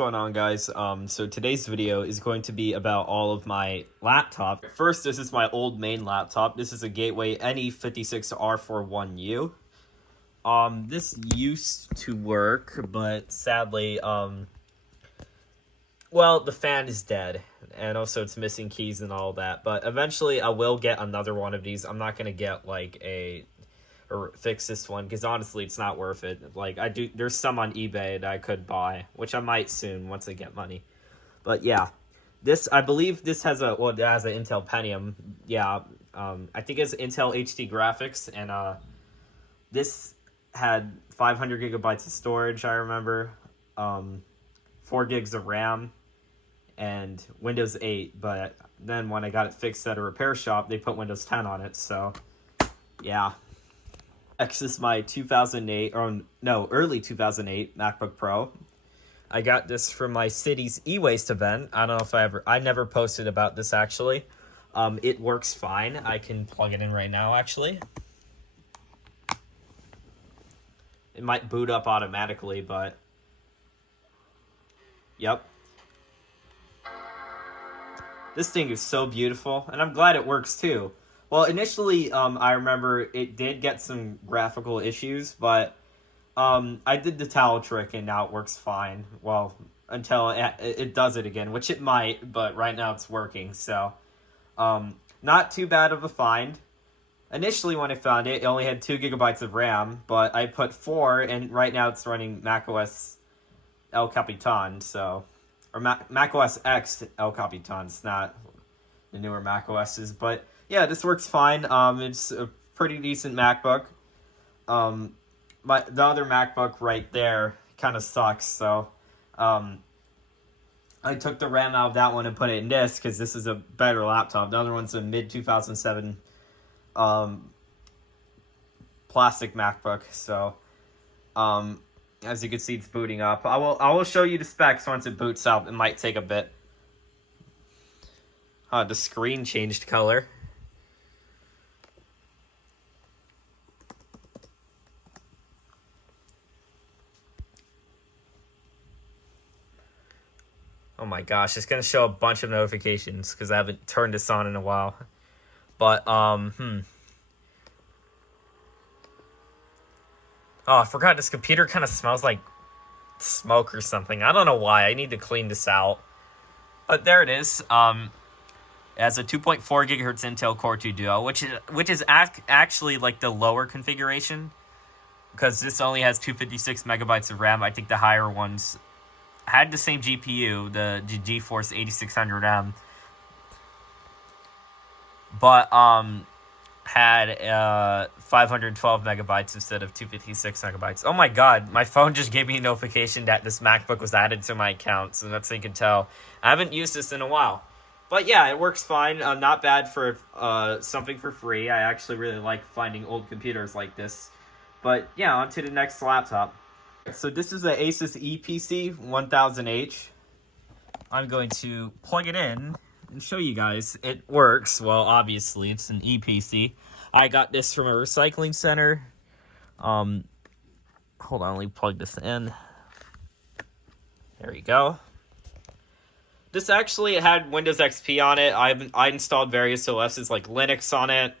going on, guys? So today's video is going to be about all of my laptop. First, this is my old main laptop. This is a Gateway NE56R41U. This used to work, but sadly, well, the fan is dead, and also it's missing keys and all that. But eventually, I will get another one of these. I'm not gonna get or fix this one because honestly it's not worth it. There's some on eBay that I could buy, which I might soon once I get money. But yeah, I believe this has it has an Intel Pentium. Yeah, I think it's Intel HD graphics, and this had 500 gigabytes of storage, I remember, 4 gigs of RAM, and Windows 8. But then when I got it fixed at a repair shop, they put Windows 10 on it. So yeah. Next is my 2008, early 2008 MacBook Pro. I got this from my city's e-waste event. I don't know if I never posted about this actually. It works fine. I can plug it in right now actually. It might boot up automatically, but yep. This thing is so beautiful, and I'm glad it works too. Well, initially, I remember it did get some graphical issues, but I did the towel trick, and now it works fine. Well, until it does it again, which it might, but right now it's working. So, not too bad of a find. Initially, when I found it, it only had 2 gigabytes of RAM, but I put 4, and right now it's running macOS El Capitan, or macOS X El Capitan. It's not the newer macOSs, but yeah, this works fine. It's a pretty decent MacBook. The other MacBook right there kind of sucks, so I took the RAM out of that one and put it in this because this is a better laptop. The other one's a mid-2007 plastic MacBook, so as you can see, it's booting up. I will show you the specs once it boots up. It might take a bit. The screen changed color. Oh my gosh, it's going to show a bunch of notifications because I haven't turned this on in a while. But, Oh, I forgot this computer kind of smells like smoke or something. I don't know why. I need to clean this out. But there it is. It has a 2.4 gigahertz Intel Core 2 Duo, which is actually like the lower configuration because this only has 256 megabytes of RAM. I think the higher ones had the same GPU, the GeForce 8600M, but had 512 megabytes instead of 256 megabytes. Oh my god, my phone just gave me a notification that this MacBook was added to my account, so that's how you can tell. I haven't used this in a while. But yeah, it works fine. Not bad for something for free. I actually really like finding old computers like this. But yeah, on to the next laptop. So this is the Asus EPC 1000H. I'm going to plug it in and show you guys it works. Well, obviously, it's an EPC. I got this from a recycling center. Hold on, let me plug this in. There we go. This actually had Windows XP on it. I installed various OSs like Linux on it,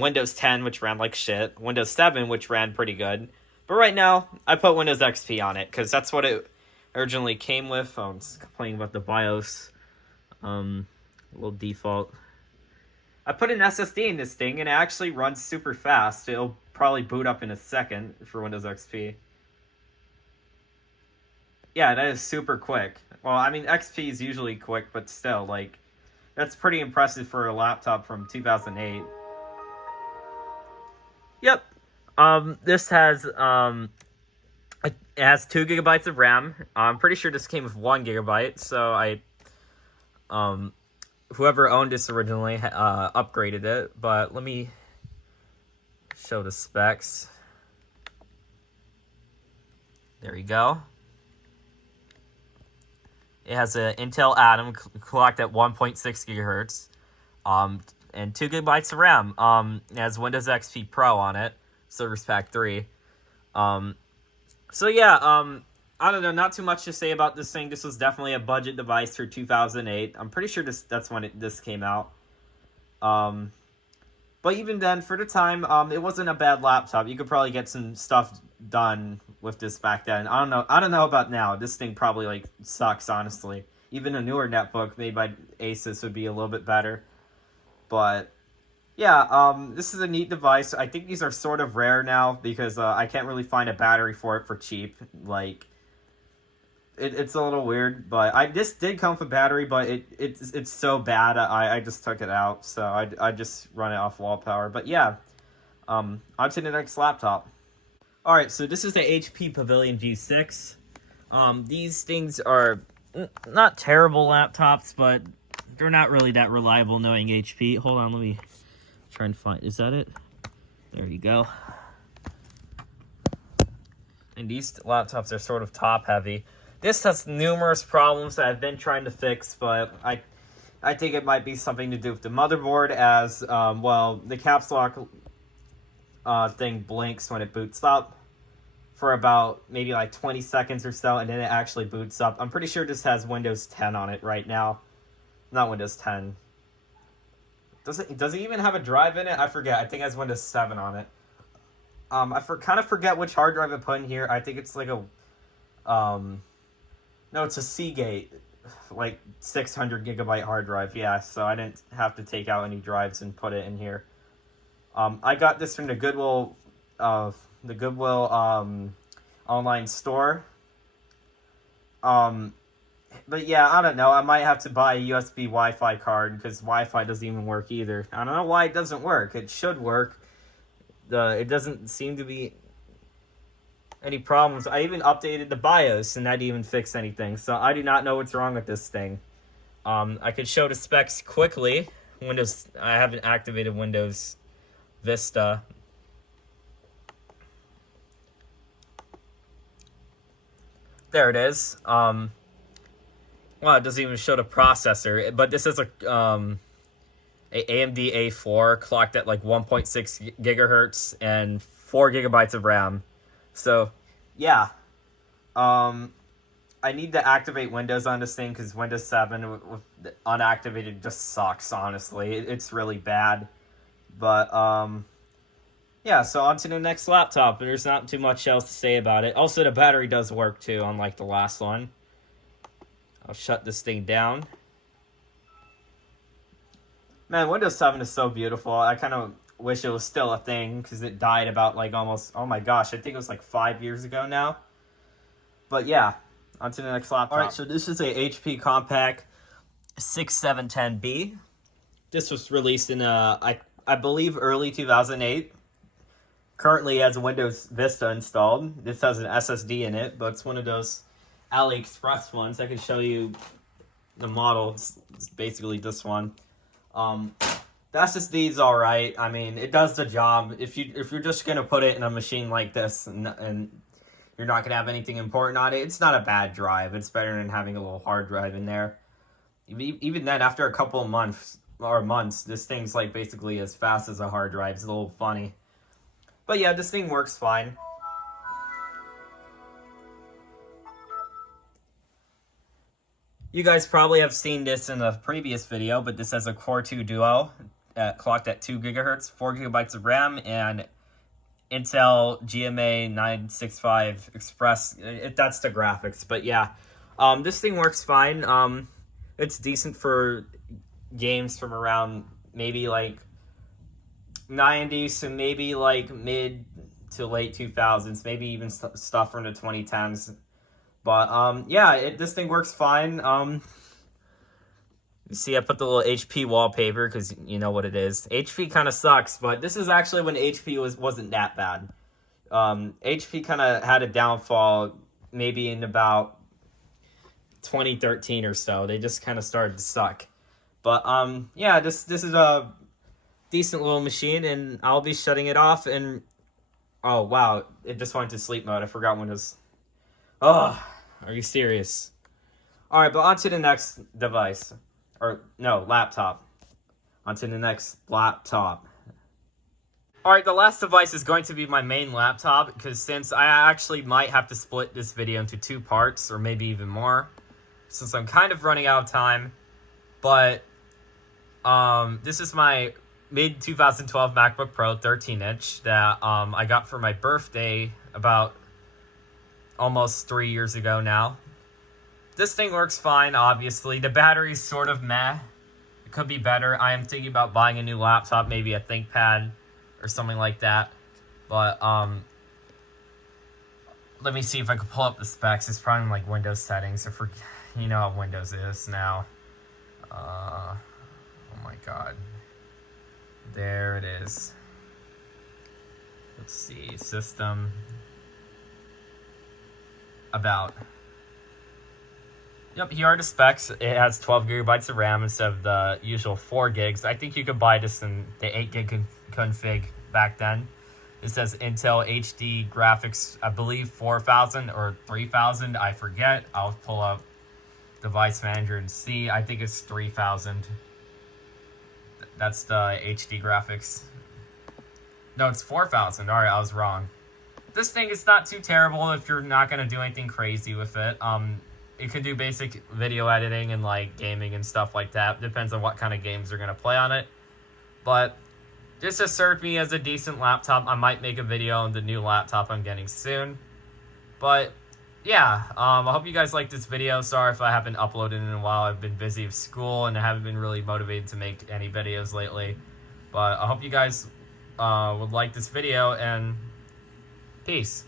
Windows 10, which ran like shit, Windows 7, which ran pretty good. But right now, I put Windows XP on it because that's what it originally came with. I'm just complaining about the BIOS. Little default. I put an SSD in this thing, and it actually runs super fast. It'll probably boot up in a second for Windows XP. Yeah, that is super quick. Well, I mean, XP is usually quick, but still, like, that's pretty impressive for a laptop from 2008. Yep. This has, it has 2 gigabytes of RAM. I'm pretty sure this came with 1 gigabyte, so whoever owned this originally, upgraded it, but let me show the specs. There you go. It has an Intel Atom clocked at 1.6 gigahertz, and 2 gigabytes of RAM. It has Windows XP Pro on it, Service Pack 3. So yeah, I don't know, not too much to say about this thing. This was definitely a budget device for 2008. I'm pretty sure that's when this came out. Um, but even then, for the time, it wasn't a bad laptop. You could probably get some stuff done with this back then. I don't know. I don't know about now. This thing probably like sucks, honestly. Even a newer netbook made by Asus would be a little bit better. But yeah, this is a neat device. I think these are sort of rare now because I can't really find a battery for it for cheap. Like, it's a little weird, but this did come with a battery, but it's so bad I just took it out, so I just run it off wall power. But yeah, on to the next laptop. All right, so this is the HP Pavilion G6. These things are not terrible laptops, but they're not really that reliable knowing HP. Hold on, let me try and find, is that it? There you go. And these laptops are sort of top heavy. This has numerous problems that I've been trying to fix, but I think it might be something to do with the motherboard, as, well, the caps lock thing blinks when it boots up for about maybe like 20 seconds or so, and then it actually boots up. I'm pretty sure this has Windows 10 on it right now. Not Windows 10. Does it even have a drive in it? I forget. I think it has Windows 7 on it. I kind of forget which hard drive I put in here. I think it's like a... No, it's a Seagate, like 600 gigabyte hard drive. Yeah, so I didn't have to take out any drives and put it in here. I got this from the Goodwill online store. But yeah, I don't know. I might have to buy a USB Wi-Fi card because Wi-Fi doesn't even work either. I don't know why it doesn't work. It should work. It doesn't seem to be any problems. I even updated the BIOS and that didn't even fix anything. So I do not know what's wrong with this thing. I could show the specs quickly. I haven't activated Windows Vista. There it is. Well, it doesn't even show the processor, but this is a AMD A4 clocked at like 1.6 gigahertz and 4 gigabytes of RAM. So, yeah. I need to activate Windows on this thing because Windows 7 with unactivated just sucks, honestly. It's really bad. But, yeah, so on to the next laptop. There's not too much else to say about it. Also, the battery does work, too, unlike the last one. I'll shut this thing down. Man, Windows 7 is so beautiful. I kind of wish it was still a thing because it died about like almost, oh my gosh, I think it was like 5 years ago now. But yeah, on to the next laptop. All right, so this is a HP Compaq 6710B. This was released in, I believe, early 2008. Currently has a Windows Vista installed. This has an SSD in it, but it's one of those AliExpress ones. I can show you the model. It's basically this one. The SSD is all right. I mean, it does the job. If you're just gonna put it in a machine like this and you're not gonna have anything important on it, it's not a bad drive. It's better than having a little hard drive in there. Even then, after a couple of months, this thing's like basically as fast as a hard drive. It's a little funny, but yeah, this thing works fine. You guys probably have seen this in a previous video, but this has a Core 2 Duo clocked at 2 gigahertz, 4 gigabytes of RAM, and Intel GMA 965 Express. That's the graphics, but yeah. This thing works fine. It's decent for games from around maybe like 90s to maybe like mid to late 2000s, maybe even stuff from the 2010s. But, yeah, this thing works fine. You see, I put the little HP wallpaper because you know what it is. HP kind of sucks, but this is actually when HP wasn't that bad. HP kind of had a downfall maybe in about 2013 or so. They just kind of started to suck. But, yeah, this is a decent little machine, and I'll be shutting it off, and... Oh, wow, it just went to sleep mode. I forgot when it was... Oh, are you serious? All right, but on to the next device. Or, no, laptop. On to the next laptop. Alright, the last device is going to be my main laptop, because since I actually might have to split this video into 2 parts, or maybe even more, since I'm kind of running out of time. But this is my mid-2012 MacBook Pro 13-inch that I got for my birthday about almost 3 years ago now. This thing works fine, obviously. The battery's sort of meh. It could be better. I am thinking about buying a new laptop, maybe a ThinkPad or something like that. But, let me see if I can pull up the specs. It's probably in, like, Windows settings. You know how Windows is now. Oh my god. There it is. Let's see. System. About. Yep, here are the specs. It has 12 gigabytes of RAM instead of the usual 4 gigs. I think you could buy this in the 8 gig config back then. It says Intel HD graphics, I believe 4000 or 3000. I forget. I'll pull up Device Manager and see. I think it's 3000. That's the HD graphics. No, it's 4000. Alright, I was wrong. This thing is not too terrible if you're not going to do anything crazy with it. It can do basic video editing and like gaming and stuff like that. Depends on what kind of games you're going to play on it. But this has served me as a decent laptop. I might make a video on the new laptop I'm getting soon. But yeah, I hope you guys liked this video. Sorry if I haven't uploaded in a while. I've been busy with school and I haven't been really motivated to make any videos lately. But I hope you guys would like this video, and peace.